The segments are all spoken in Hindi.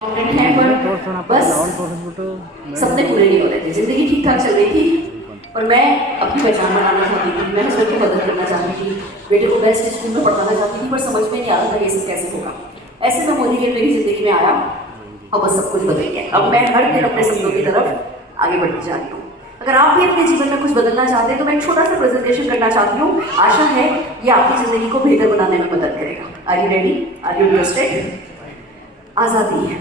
है पर बस सपने पूरे नहीं हो रहे थे। जिंदगी ठीक ठाक चल रही थी और मैं अपनी पहचान बनाना चाहती थी। मैं हस्बैंड को मदद करना चाहती थी, बेटे को बेस्ट स्कूल में पढ़ाना चाहती थी, पर समझ में नहीं आ रहा था ये सब कैसे होगा। ऐसे में मोदी के मेरी जिंदगी में आया और बस सब कुछ बदल गया। अब मैं हर दिन अपने सपनों की तरफ आगे बढ़ती जा रही हूँ। अगर आप भी अपने जीवन में कुछ बदलना चाहते हैं तो मैं एक छोटा सा प्रेजेंटेशन करना चाहती हूँ। आशा है ये आपकी जिंदगी को बेहतर बनाने में मदद करेगा। Are you ready? Are you interested? आज़ादी है।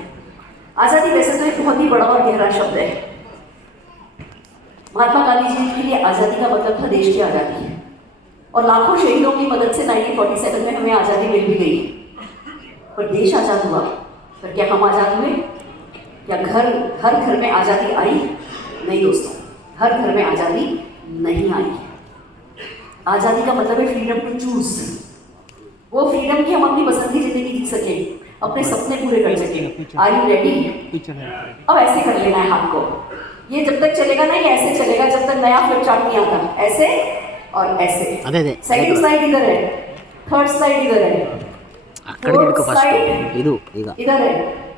आज़ादी वैसे तो एक बहुत ही बड़ा और गहरा शब्द है। महात्मा गांधी जी के लिए आज़ादी का मतलब था देश की आज़ादी है और लाखों शहीदों की मदद से 1947 में हमें आज़ादी मिल भी गई। पर देश आज़ाद हुआ, पर क्या हम आज़ाद हुए? क्या हर घर में आज़ादी आई? नहीं दोस्तों, हर घर में आज़ादी नहीं आई। आज़ादी का मतलब है फ्रीडम टू चूज। वो फ्रीडम की हम अपनी पसंद की जिंदगी जी सकें, अपने सपने पूरे कर सकें। Are you ready? अब ऐसे कर लेना है हाथ को। ये जब तक चलेगा ना, ये ऐसे चलेगा जब तक नया फ्लिप चार्ट नहीं आता। ऐसे और ऐसे। सेकंड स्लाइड इधर है, थर्ड स्लाइड इधर है, फोर्थ स्लाइड इधर है,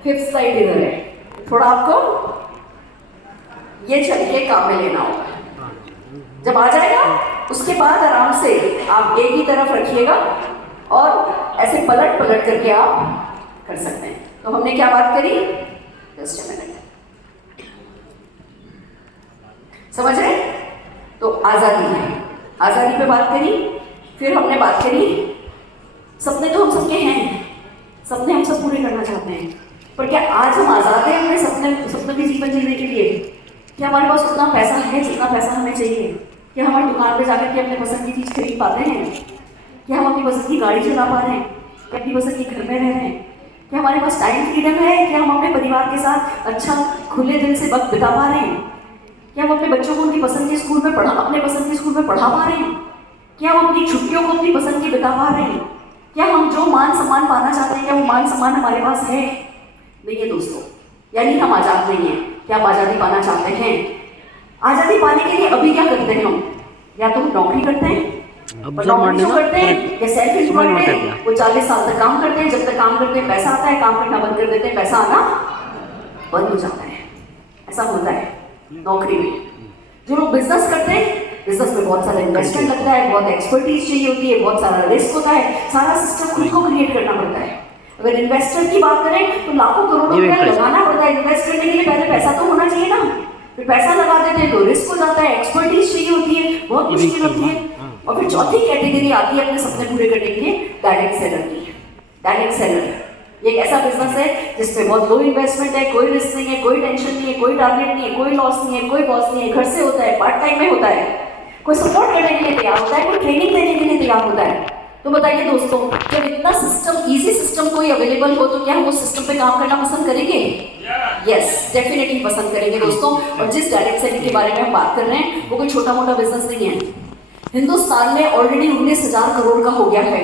फिफ्थ स्लाइड इधर है। थोड़ा आपको ये चल के काम में लेना होगा। जब आ जाएगा उसके बाद आराम से आप एक ही तरफ रखिएगा और ऐसे पलट पलट करके आप कर सकते हैं। तो हमने क्या बात करी? जस्ट अ मिनट, समझ रहे? तो आज़ादी है, आज़ादी पे बात करी। फिर हमने बात करी सपने तो हम सबके हैं, सपने हम सब पूरे करना चाहते हैं, पर क्या आज हम आज़ाद हैं अपने सपनों के जीवन जीने के लिए? क्या हमारे पास उतना पैसा है जितना पैसा हमें चाहिए? क्या हम दुकान पे जाकर के अपने पसंद की चीज़ खरीद पाते हैं? क्या हम अपनी पसंद की गाड़ी चला पा रहे हैं? क्या अपनी पसंद के घर में रह रहे हैं? क्या हमारे पास टाइम फ्रीडम है? क्या हम अपने परिवार के साथ अच्छा खुले दिल से वक्त बिता पा रहे हैं? क्या हम अपने बच्चों को उनकी पसंद के स्कूल में अपने पसंद के स्कूल में पढ़ा पा रहे हैं? क्या हम अपनी छुट्टियों को अपनी पसंद की बिता पा रहे हैं? क्या हम जो मान सम्मान पाना चाहते हैं, क्या वो मान सम्मान हमारे पास है? नहीं है दोस्तों, यानी हम आज़ाद नहीं हैं। क्या आप आज़ादी पाना चाहते हैं? आज़ादी पाने के लिए अभी क्या करते हैं हम? या तो हम नौकरी करते हैं, नौकरी जो करते हैं या सेल्फ एम्प्लॉयड हैं, वो 40 साल तक काम करते हैं। जब तक काम करते हैं पैसा आता है, काम करना बंद कर देते हैं, पैसा आना बंद हो जाता है। ऐसा होता है नौकरी में। जो लोग बिजनेस करते हैं, बिजनेस में बहुत सारा इन्वेस्टमेंट लगता है, बहुत एक्सपर्टीज चाहिए होती है, बहुत सारा रिस्क होता है, सारा सिस्टम खुद को क्रिएट करना पड़ता है। अगर इन्वेस्टर की बात करें तो लाखों करोड़ों रुपया लगाना पड़ता है। इन्वेस्ट करने के लिए पहले पैसा तो होना चाहिए ना। फिर पैसा लगा देते हैं तो रिस्क हो जाता है, एक्सपर्टीज चाहिए होती है, बहुत मुश्किल होती है। और फिर चौथी कैटेगरी आती है अपने सपने पूरे करने के लिए डायरेक्ट सेलर की। डायरेक्ट सेलर एक ऐसा बिजनेस है जिसमें बहुत लो इन्वेस्टमेंट है, कोई रिस्क नहीं है, कोई टेंशन नहीं है, कोई टारगेट नहीं है, कोई लॉस नहीं है, कोई बॉस नहीं है, घर से होता है, पार्ट टाइम में होता है, कोई सपोर्ट करने के लिए तैयार होता है, कोई ट्रेनिंग देने के लिए तैयार होता है। तो बताइए दोस्तों, जब इतना सिस्टम, इजी सिस्टम कोई अवेलेबल हो तो क्या हम उस सिस्टम पे काम करना पसंद करेंगे? यस, डेफिनेटली पसंद करेंगे दोस्तों। और जिस डायरेक्ट सेलिंग के बारे में हम बात कर रहे हैं वो कोई छोटा मोटा बिजनेस नहीं है। हिंदुस्तान में ऑलरेडी 19,000 करोड़ का हो गया है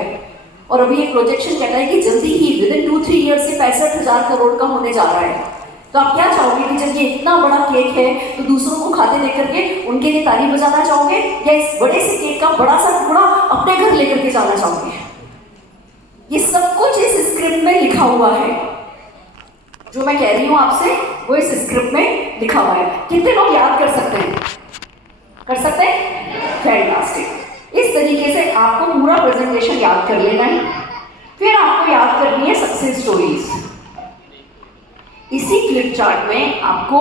और अभी एक प्रोजेक्शन कहता है कि जल्दी ही विदिन 2-3 ईयर से 65,000 करोड़ का होने जा रहा है। तो आप क्या चाहोगे कि जब ये इतना बड़ा केक है तो दूसरों को खाते लेकर के उनके लिए ताली बजाना चाहोगे, या इस बड़े से केक का बड़ा सा टुकड़ा अपने घर लेकर के जाना चाहोगे? ये सब कुछ इस स्क्रिप्ट में लिखा हुआ है। जो मैं कह रही हूँ आपसे वो इस स्क्रिप्ट में लिखा हुआ है। कितने लोग याद कर सकते हैं? कर सकते हैं? फैंटास्टिक। इस तरीके से आपको पूरा प्रेजेंटेशन याद कर लेना है। फिर आपको याद करनी है सक्सेस स्टोरीज। इसी फ्लिप चार्ट में आपको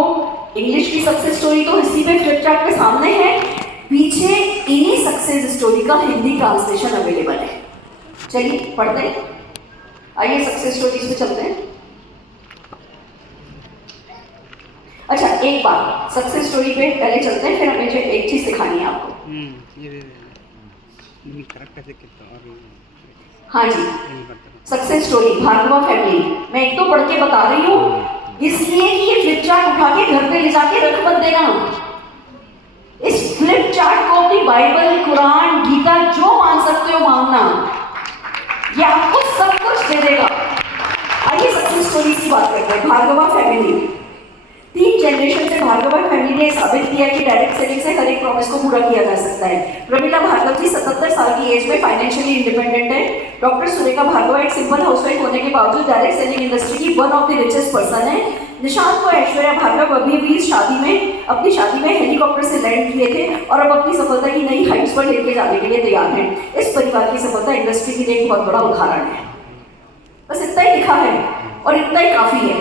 इंग्लिश की सक्सेस स्टोरी तो इसी पे फ्लिप चार्ट पे सामने है, पीछे इन्हीं सक्सेस स्टोरी का हिंदी ट्रांसलेशन अवेलेबल है। चलिए पढ़ते हैं, आइए सक्सेस स्टोरीज पे चलते हैं। अच्छा, एक बात, सक्सेस स्टोरी पे पहले चलते हैं, फिर हमें जो एक चीज सिखानी है आपको। हाँ जी, सक्सेस स्टोरी भार्गवा फैमिली। मैं एक तो पढ़ के बता रही हूँ इसलिए कि ये फ्लिप चार्ट उठा के घर पे ले जाके रख मत देना। इस फ्लिप चार्ट को अपनी बाइबल, कुरान, गीता जो मान सकते हो मानना, ये आपको सब कुछ दे देगा। आइए सक्सेस स्टोरी की बात करते हैं। भार्गवा फैमिली 3 जनरेशन से भार्गव फैमिली ने साबित किया कि डायरेक्ट सेलिंग से हर एक प्रॉमिस को पूरा किया जा सकता है। प्रमिला भार्गव जी 77 साल की एज में फाइनेंशियली इंडिपेंडेंट है। डॉक्टर सुरेखा भार्गव एक सिंपल हाउसवाइफ होने के बावजूद डायरेक्ट सेलिंग इंडस्ट्री की one of the richest person है। निशांत और ऐश्वर्या भार्गव अभी अपनी शादी में हेलीकॉप्टर से लैंड किए थे और अब अपनी सफलता की नई हाइट्स पर लेके जाने के लिए तैयार हैं। इस परिवार की सफलता इंडस्ट्री के लिए एक बहुत बड़ा उदाहरण है। बस इतना ही लिखा है और इतना ही काफी है।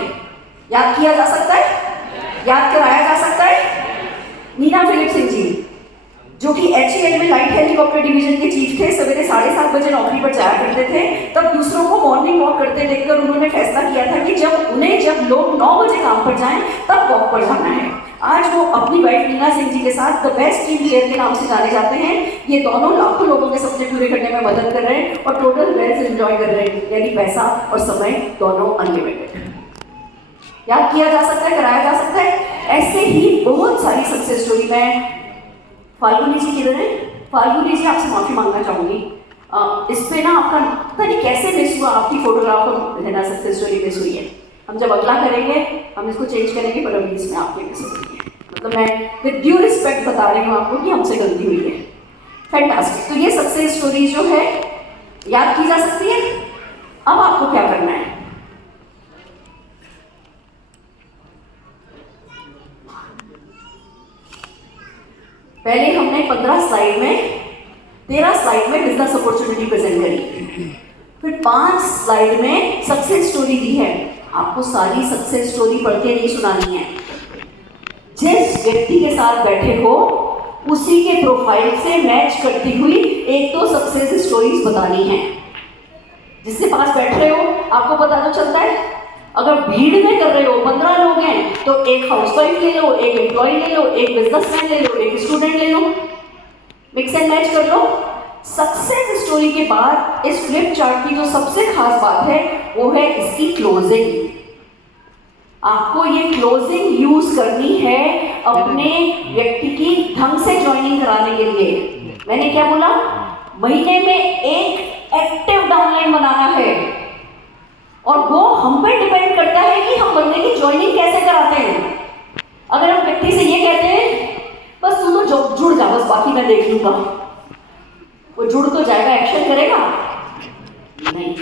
याद किया जा सकता है, याद कराया जा सकता है। नीना फिलिप सिंह जी जो कि HAL में लाइट हेलीकॉप्टर डिवीजन के चीफ थे, सवेरे 7:30 बजे नौकरी पर जाया करते थे। तब दूसरों को मॉर्निंग वॉक करते देखकर उन्होंने फैसला किया था कि जब लोग 9 बजे काम पर जाएं तब वॉक पर जाना है। आज वो अपनी वाइफ नीना सिंह जी के साथ द बेस्ट टीम प्लेयर के नाम से जाने जाते हैं। ये दोनों लाखों लोगों के सपने पूरे करने में मदद कर रहे हैं और टोटल वेल्थ एंजॉय कर रहे हैं, यानी पैसा और समय दोनों अनलिमिटेड। याद किया जा सकता है, कराया जा सकता है। ऐसे ही बहुत सारी सक्सेस स्टोरी में फाल्गुनी जी किधर है? फाल्गुनी जी आपसे माफी मांगना चाहूंगी। इस पे ना आपका पता नहीं कैसे मिस हुआ, आपकी फोटोग्राफ है ना सक्सेस स्टोरी मिस हुई है। हम जब अगला करेंगे हम इसको चेंज करेंगे, पर अभी इसमें आपकी मिस हुई है। मतलब मैं विद ड्यू रिस्पेक्ट बता रही हूँ आपको कि हमसे गलती हुई है। फैंटास्टिक। तो ये सक्सेस स्टोरी जो है याद की जा सकती है। अब आपको क्या करना है? पहले हमने 13 स्लाइड में बिजनेस अपॉर्चुनिटी प्रेजेंट करी, फिर 5 स्लाइड में सक्सेस स्टोरी दी है। आपको सारी सक्सेस स्टोरी पढ़ के नहीं सुनानी है। जिस व्यक्ति के साथ बैठे हो उसी के प्रोफाइल से मैच करती हुई एक तो सक्सेस स्टोरीज बतानी है। जिससे पास बैठ रहे हो आपको पता तो चलता है। अगर भीड़ में कर रहे हो, 15 लोग हैं, तो एक हाउसवाइफ ले लो, एक एम्प्लॉय ले लो, एक बिजनेसमैन ले लो, एक स्टूडेंट ले लो, मिक्स एंड मैच कर लो। सक्सेस स्टोरी के बाद इस फ्लिप चार्ट की जो सबसे खास बात है वो है इसकी क्लोजिंग। आपको ये क्लोजिंग यूज करनी है अपने व्यक्ति की ढंग से ज्वाइनिंग कराने के लिए। मैंने क्या बोला? महीने में एक एक्टिव डाउनलाइन बनाना है और वो हम पे डिपेंड करता है कि हम बंदे की ज्वाइनिंग कैसे कराते हैं। अगर हम व्यक्ति से ये कहते हैं बस तू तो जुड़ जा, बस बाकी मैं देख लूंगा, वो जुड़ तो जाएगा, एक्शन करेगा नहीं।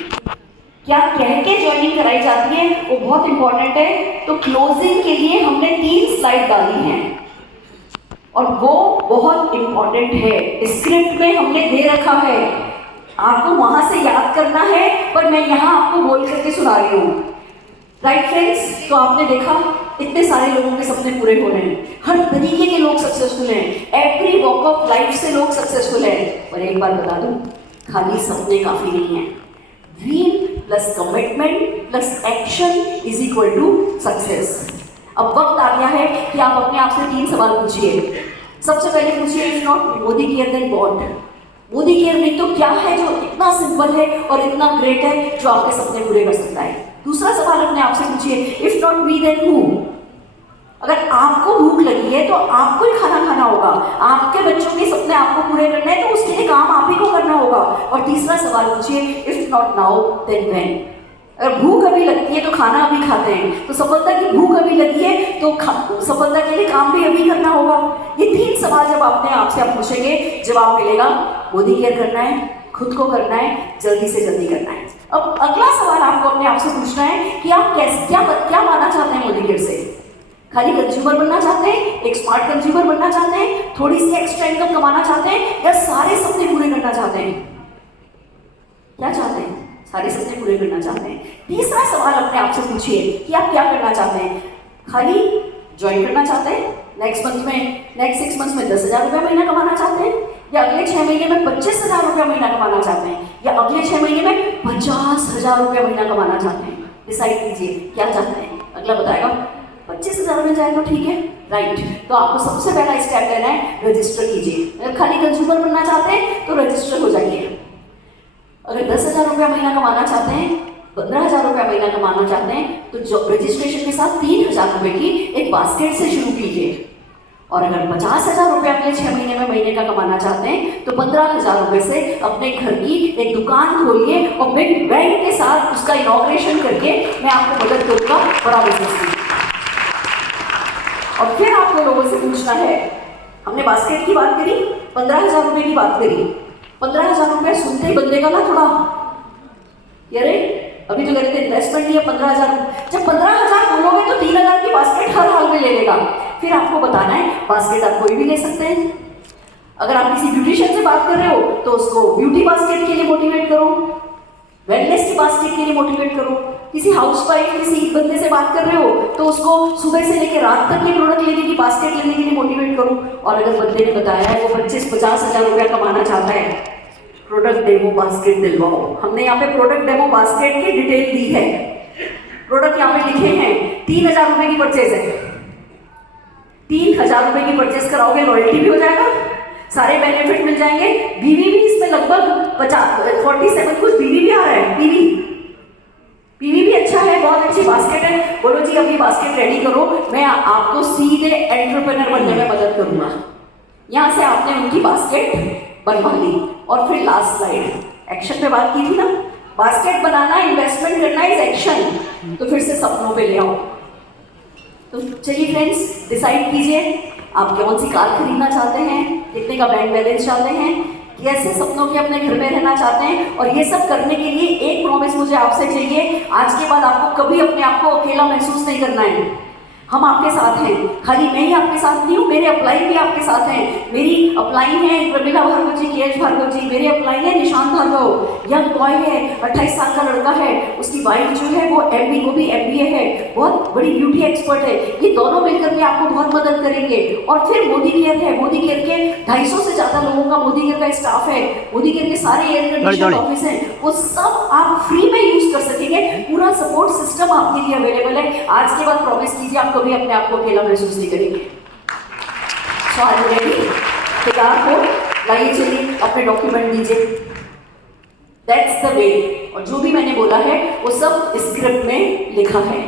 क्या कह के ज्वाइनिंग कराई जाती है वो बहुत इंपॉर्टेंट है। तो क्लोजिंग के लिए हमने 3 स्लाइड डाली हैं और वो बहुत इंपॉर्टेंट है। स्क्रिप्ट में हमने दे रखा है, आपको वहां से याद करना है, पर मैं यहां आपको बोल करके सुना रही हूँ। Right friends? तो आपने देखा इतने सारे लोगों के सपने पूरे हो रहे हैं, हर तरीके के लोग सक्सेसफुल हैं, एवरी वॉक ऑफ लाइफ से लोग सक्सेसफुल हैं। पर एक बात बता दूं, खाली सपने काफी नहीं है। Dream plus commitment plus action is equal to success. अब वक्त आ गया है कि आप अपने आप से 3 सवाल पूछिए। सबसे पहले पूछिए, if not Modi care then what? Modi care नहीं तो क्या है जो इतना सिंपल है और इतना ग्रेट है जो आपके सपने पूरे कर सकता है? दूसरा सवाल अपने आप से पूछिए, if not we then who? अगर आपको भूख लगी है तो आपको ही खाना खाना होगा, आपके बच्चों के सपने आपको पूरे करने हैं तो उसके लिए काम आप ही को करना होगा। और तीसरा सवाल पूछिए, if not now then when? अगर भूख अभी लगती है तो खाना अभी खाते हैं, तो सफलता की भूख अभी लगी है तो सफलता के लिए काम भी अभी करना होगा। ये 3 सवाल जब अपने आप से आप पूछेंगे, जवाब मिलेगा मोदी केयर करना है, खुद को करना है, जल्दी से जल्दी करना है। अब अगला सवाल आपको अपने आप से पूछना है कि आप क्या मानना चाहते हैं मोदी केयर से? खाली कंज्यूमर बनना चाहते हैं, एक स्मार्ट कंज्यूमर बनना चाहते हैं, थोड़ी सी एक्स्ट्रा इनकम कमाना चाहते हैं, या सारे सपने पूरे करना चाहते हैं? क्या चाहते हैं? सारे सपने पूरे करना चाहते हैं। तीसरा सवाल अपने आप से पूछिए कि आप क्या करना चाहते हैं? खाली ज्वाइन करना चाहते हैं, नेक्स्ट 6 मंथ्स में 10,000 रुपया महीना कमाना चाहते हैं, या अगले 6 महीने में 25,000 रुपया महीना कमाना चाहते हैं, या अगले 6 महीने में 50,000 रुपया महीना कमाना चाहते हैं? डिसाइड कीजिए क्या चाहते हैं। अगला बताएगा 25,000 में जाए तो ठीक है, राइट। तो आपको सबसे पहला स्टेप लेना है, रजिस्टर कीजिए। अगर खाली कंज्यूमर बनना चाहते हैं तो रजिस्टर हो जाइए। अगर 10,000 रुपया महीना कमाना चाहते हैं, 15,000 रुपया महीना कमाना चाहते हैं, तो जो रजिस्ट्रेशन के साथ 3,000 रुपए की एक बास्केट से शुरू कीजिए। और अगर 50,000 रुपया अगले 6 महीने में महीने का कमाना चाहते हैं तो 15,000 रुपए से अपने घर की एक दुकान खोलिए और बिग बैंग के साथ उसका इनॉग्रेशन करके मैं आपको मदद करूंगा बड़ा बिजनेस में। और फिर आपको लोगों से पूछना है, हमने बास्केट की बात करी, 15,000 रुपए की बात करी। 15,000 रुपए सुनते ही बंदे का ना थोड़ा यारे अभी तो कहते इन्वेस्टमेंट लिया 15,000। जब 15,000 बोलोगे तो 3,000 की बास्केट हर हाल में ले लेगा। फिर आपको बताना है बास्केट आप कोई भी ले सकते हैं। अगर आप किसी ब्यूटिशियन से बात कर रहे हो तो उसको ब्यूटी बास्केट के लिए मोटिवेट करो, वेलनेस की बास्केट के लिए मोटिवेट करो। किसी हाउसवाइफ किसी बंदे से बात कर रहे हो तो उसको सुबह से लेकर रात तक के प्रोडक्ट लेने की बास्केट लेने के लिए मोटिवेट करो। और अगर बंदे ने बताया है वो 25-50 हज़ार रुपया कमाना चाहता है, प्रोडक्ट डेमो बास्केट दिलवाओ। हमने यहाँ पे प्रोडक्ट डेमो बास्केट की डिटेल दी है। प्रोडक्ट यहाँ पे लिखे हैं, 3,000 रुपए की परचेज है, 3,000 रुपए की परचेज कराओगे रॉयल्टी भी हो जाएगा, सारे बेनिफिट मिल जाएंगे। बीवी भी इसमें लगभग 47 कुछ बीवी भी आ रहा है। पीवी भी अच्छा है, बहुत अच्छी बास्केट है। बोलो जी अभी बास्केट रेडी करो, मैं आपको सीधे एंटरप्रेन्योर बनने में मदद करूंगा। यहाँ से आपने उनकी बास्केट बनवा ली। और फिर लास्ट स्लाइड एक्शन पे बात की थी ना, बास्केट बनाना इन्वेस्टमेंट करना इज एक्शन। तो फिर से सपनों पे ले आओ। तो चलिए फ्रेंड्स डिसाइड कीजिए आप कौन सी कार खरीदना चाहते हैं, कितने का बैंक बैलेंस चाहते हैं, कैसे सपनों के अपने घर में रहना चाहते हैं। और ये सब करने के लिए एक प्रॉमिस मुझे आपसे चाहिए, आज के बाद आपको कभी अपने आप को अकेला महसूस नहीं करना है। हम आपके साथ हैं, खाली मैं ही आपके साथ नहीं हूँ, मेरे अपलाइन भी आपके साथ हैं। मेरी अपलाइन है प्रमिला भार्गव जी, केएच भार्गव जी, मेरे अपलाइन है निशांत भार्गव, यंग बॉय है, 28 साल का लड़का है, उसकी वाइफ जो है वो MBA है, बहुत बड़ी ब्यूटी एक्सपर्ट है। ये दोनों मिलकर के आपको बहुत मदद करेंगे। और फिर मोदी केयर है, मोदी केयर के 250 से ज़्यादा लोगों का मोदी केयर का स्टाफ है, मोदी केयर के सारे एयर कंडीशन ऑफिस हैं, वो सब आप फ्री में यूज कर सकेंगे। पूरा सपोर्ट सिस्टम आपके लिए अवेलेबल है। आज के बाद प्रॉमिस कीजिए आप कभी अपने आप को अकेला महसूस नहीं करेंगे। सो आर यू रेडी? तैयार हो? लाइए चलिए अपने डॉक्यूमेंट दीजिए। That's the way. और जो भी मैंने बोला है वो सब स्क्रिप्ट में लिखा है।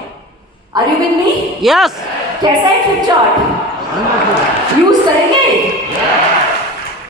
Are you with me? Yes. कैसा है फ्लिप चार्ट?